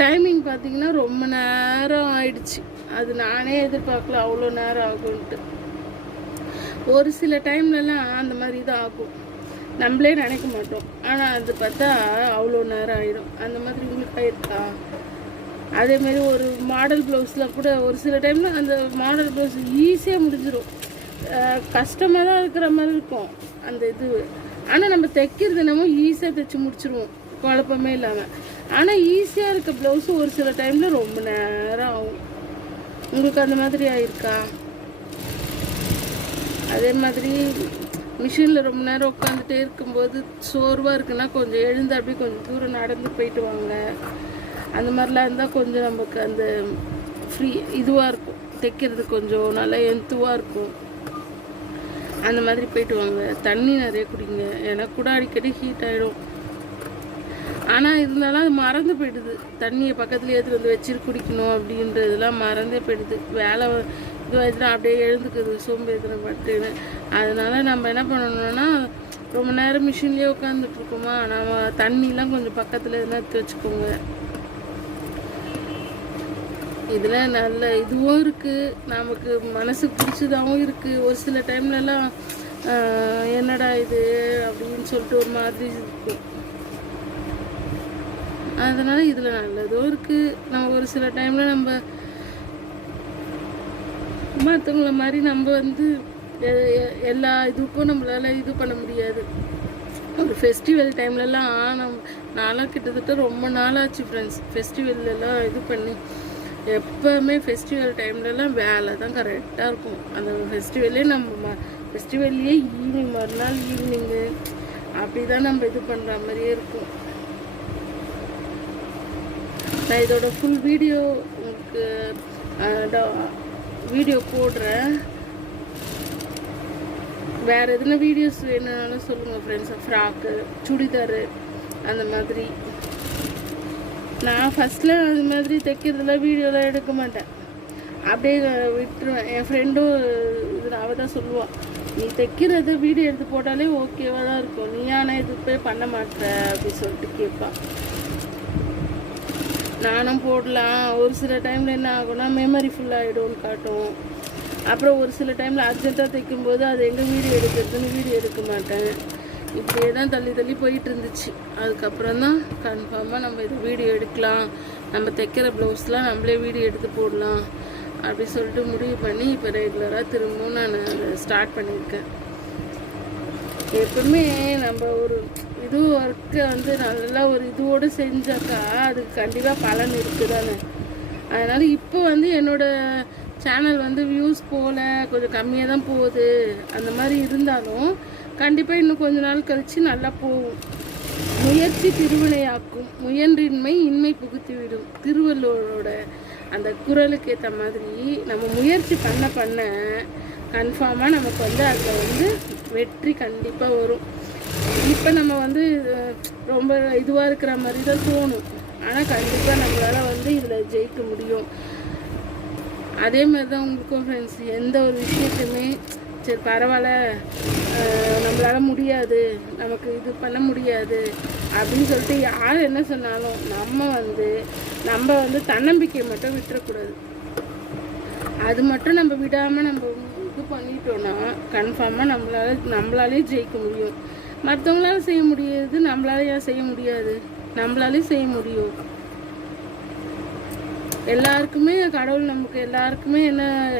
Timing பார்த்திங்கன்னா ரொம்ப நேரம் ஆயிடுச்சு. அது நானே எதிர்பார்க்கல அவ்வளோ நேரம் ஆகும்ன்ட்டு. ஒரு சில டைம்லலாம் அந்த மாதிரி தான் ஆகும், நம்மளே நினைக்க மாட்டோம். ஆனால் அது பார்த்தா அவ்வளோ நேரம் ஆகிடும். அந்த மாதிரி உங்களுக்கு ஆயிருக்கா? அதேமாரி ஒரு மாடல் ப்ளவுஸில் கூட ஒரு சில டைமில் அந்த மாடல் ப்ளவுஸ் ஈஸியாக முடிஞ்சிடும். கஷ்டமாக தான் இருக்கிற மாதிரி இருக்கும் அந்த இது. ஆனால் நம்ம தைக்கிறது என்னமோ ஈஸியாக தைச்சி முடிச்சிடுவோம், குழப்பமே இல்லாமல். ஆனால் ஈஸியாக இருக்க ப்ளவுஸு ஒரு சில டைமில் ரொம்ப நேரம் ஆகும். உங்களுக்கு அந்த மாதிரி ஆயிருக்கா? அதே மாதிரி மிஷினில் ரொம்ப நேரம் உட்காந்துட்டே இருக்கும்போது சோர்வாக இருக்குன்னா கொஞ்சம் எழுந்து அப்படியே கொஞ்சம் தூரம் நடந்து போயிட்டு வாங்க. அந்த மாதிரிலாம் இருந்தால் கொஞ்சம் நமக்கு அந்த ஃப்ரீ இதுவாக இருக்கும், தைக்கிறது கொஞ்சம் நல்லா எந்துவாக இருக்கும். அந்த மாதிரி போயிட்டு வாங்க. தண்ணி நிறைய குடிங்க. எனக்கு கூட அடிக்கடி ஹீட் ஆகிடும். ஆனால் இருந்தாலும் அது மறந்து போயிடுது. தண்ணியை பக்கத்துலேயே எடுத்துகிட்டு வந்து வச்சுட்டு குடிக்கணும் அப்படின்றதுலாம் மறந்தே போயிடுது. வேலை இதுவாகிடுச்சுன்னா அப்படியே எழுந்துக்குது சோம்பேறித்தனம் பட்டுன்னு. அதனால் நம்ம என்ன பண்ணணும்னா, ரொம்ப நேரம் மிஷின்லேயே உட்காந்துட்ருக்கோமா, நம்ம தண்ணிலாம் கொஞ்சம் பக்கத்தில் எதுனா எடுத்து வச்சுக்கோங்க. இதில் நல்ல இதுவும் இருக்குது, நமக்கு மனசுக்கு பிடிச்சதாகவும் இருக்குது. ஒரு சில டைம்லலாம் என்னடா இது அப்படின்னு சொல்லிட்டு ஒரு மாதிரி இருக்கும். அதனால் இதில் நல்லதும் இருக்குது. நம்ம ஒரு சில டைமில் நம்ம மற்றவங்கள மாதிரி நம்ம வந்து எல்லா இதுக்கும் நம்மளால் இது பண்ண முடியாது. ஒரு ஃபெஸ்டிவல் டைம்லலாம் நான்லாம் கிட்டத்தட்ட ரொம்ப நாளாச்சு ஃப்ரெண்ட்ஸ் ஃபெஸ்டிவல்லாம் இது பண்ணி. எப்போவுமே ஃபெஸ்டிவல் டைம்லலாம் வேலை தான் கரெக்டாக இருக்கும். அந்த ஃபெஸ்டிவல்லே நம்ம ஃபெஸ்டிவல்லையே ஈவினிங் மறுநாள் ஈவினிங்கு அப்படி தான் நம்ம இது பண்ணுற மாதிரியே இருக்கும். நான் இதோட ஃபுல் வீடியோ உங்களுக்கு வீடியோ போடுறேன். வேறு எதுனா வீடியோஸ் வேணுனாலும் சொல்லுங்கள் ஃப்ரெண்ட்ஸ். ஃப்ராக்கு, சுடிதாரு அந்த மாதிரி. நான் ஃபஸ்ட்டில் அது மாதிரி தைக்கிறதுலாம் வீடியோலாம் எடுக்க மாட்டேன், அப்படியே விட்டுருவேன். என் ஃப்ரெண்டும் இதில் அவள் தான் சொல்லுவாள், நீ தைக்கிறது வீடியோ எடுத்து போட்டாலே ஓகேவாக தான் இருக்கும், நீ ஆனால் இது போய் பண்ண மாட்டேற அப்படின்னு சொல்லிட்டு கேட்பான். நானும் போடலாம். ஒரு சில டைமில் என்ன ஆகும்னா மெமரி ஃபுல்லாகிடும்னு காட்டும். அப்புறம் ஒரு சில டைமில் அர்ஜென்ட்டாக தைக்கும்போது அது எங்கே வீடியோ எடுக்கிறதுன்னு வீடியோ எடுக்க மாட்டேன். இப்படியே தான் தள்ளி தள்ளி போயிட்டு இருந்துச்சு. அதுக்கப்புறம் தான் கன்ஃபார்மாக நம்ம இது வீடியோ எடுக்கலாம், நம்ம தைக்கிற ப்ளவுஸ்லாம் நம்மளே வீடியோ எடுத்து போடலாம் அப்படி சொல்லிட்டு முடிவு பண்ணி இப்போ ரெகுலராக திரும்பவும் நான் ஸ்டார்ட் பண்ணியிருக்கேன். எப்பவுமே நம்ம ஒரு இது ஒர்க்கை வந்து நல்லா ஒரு இதுவோடு செஞ்சாக்கா அதுக்கு கண்டிப்பாக பலன் இருக்குது தானே. அதனால் இப்போ வந்து என்னோடய சேனல் வந்து வியூஸ் போகல, கொஞ்சம் கம்மியாக தான் போகுது. அந்த மாதிரி இருந்தாலும் கண்டிப்பாக இன்னும் கொஞ்ச நாள் கழித்து நல்லா போகும். முயற்சி திருவினையாக்கும், முயன்றின்மை இன்மை புகுத்திவிடும். திருவள்ளுவரோட அந்த குறளுக்கு ஏற்ற மாதிரி நம்ம முயற்சி பண்ண கன்ஃபார்மாக நமக்கு வந்து அதில் வந்து வெற்றி கண்டிப்பாக வரும். இப்போ நம்ம வந்து ரொம்ப இதுவாக இருக்கிற மாதிரி தான் தோணும், ஆனால் கண்டிப்பாக நம்மளால் வந்து இதில் ஜெயிக்க முடியும். அதே மாதிரி தான் உங்களுக்கும் ஃப்ரெண்ட்ஸ். எந்த ஒரு விஷயத்தையுமே சரி பரவாயில்ல, நம்மளால் முடியாது, நமக்கு இது பண்ண முடியாது அப்படின்னு சொல்லிட்டு யார் என்ன சொன்னாலும் நம்ம வந்து தன்னம்பிக்கையை மட்டும் விட்டுறக்கூடாது. அது மட்டும் நம்ம விடாமல் நம்ம இது பண்ணிட்டோன்னா கன்ஃபார்மாக நம்மளாலே ஜெயிக்க முடியும். மற்றவங்களால செய்ய முடியாது, நம்மளால ஏன் செய்ய முடியாது? நம்மளாலே செய்ய முடியும். எல்லாருக்குமே கடவுள் நமக்கு எல்லாருக்குமே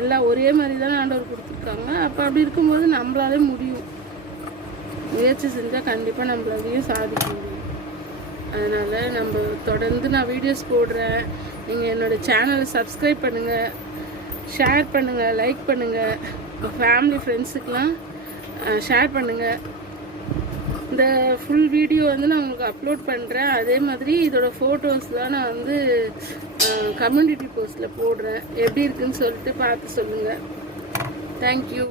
எல்லாம் ஒரே மாதிரி தானே ஆண்டவர் கொடுத்துருக்காங்க. அப்போ அப்படி இருக்கும்போது நம்மளாலே முடியும். முயற்சி செஞ்சால் கண்டிப்பாக நம்மளாலையும் சாதிக்க முடியும். அதனால் நம்ம தொடர்ந்து நான் வீடியோஸ் போடுறேன். நீங்கள் என்னோடய சேனலை சப்ஸ்கிரைப் பண்ணுங்கள், ஷேர் பண்ணுங்கள், லைக் பண்ணுங்கள், ஃபேமிலி ஃப்ரெண்ட்ஸுக்கெலாம் ஷேர் பண்ணுங்கள். இந்த ஃபுல் வீடியோ வந்து நான் உங்களுக்கு அப்லோட் பண்ணுறேன். அதே மாதிரி இதோட ஃபோட்டோஸ்லாம் நான் வந்து கம்யூனிட்டி போஸ்ட்டில் போடுறேன். எப்படி இருக்குன்னு சொல்லிட்டு பார்த்து சொல்லுங்கள். தேங்க்யூ.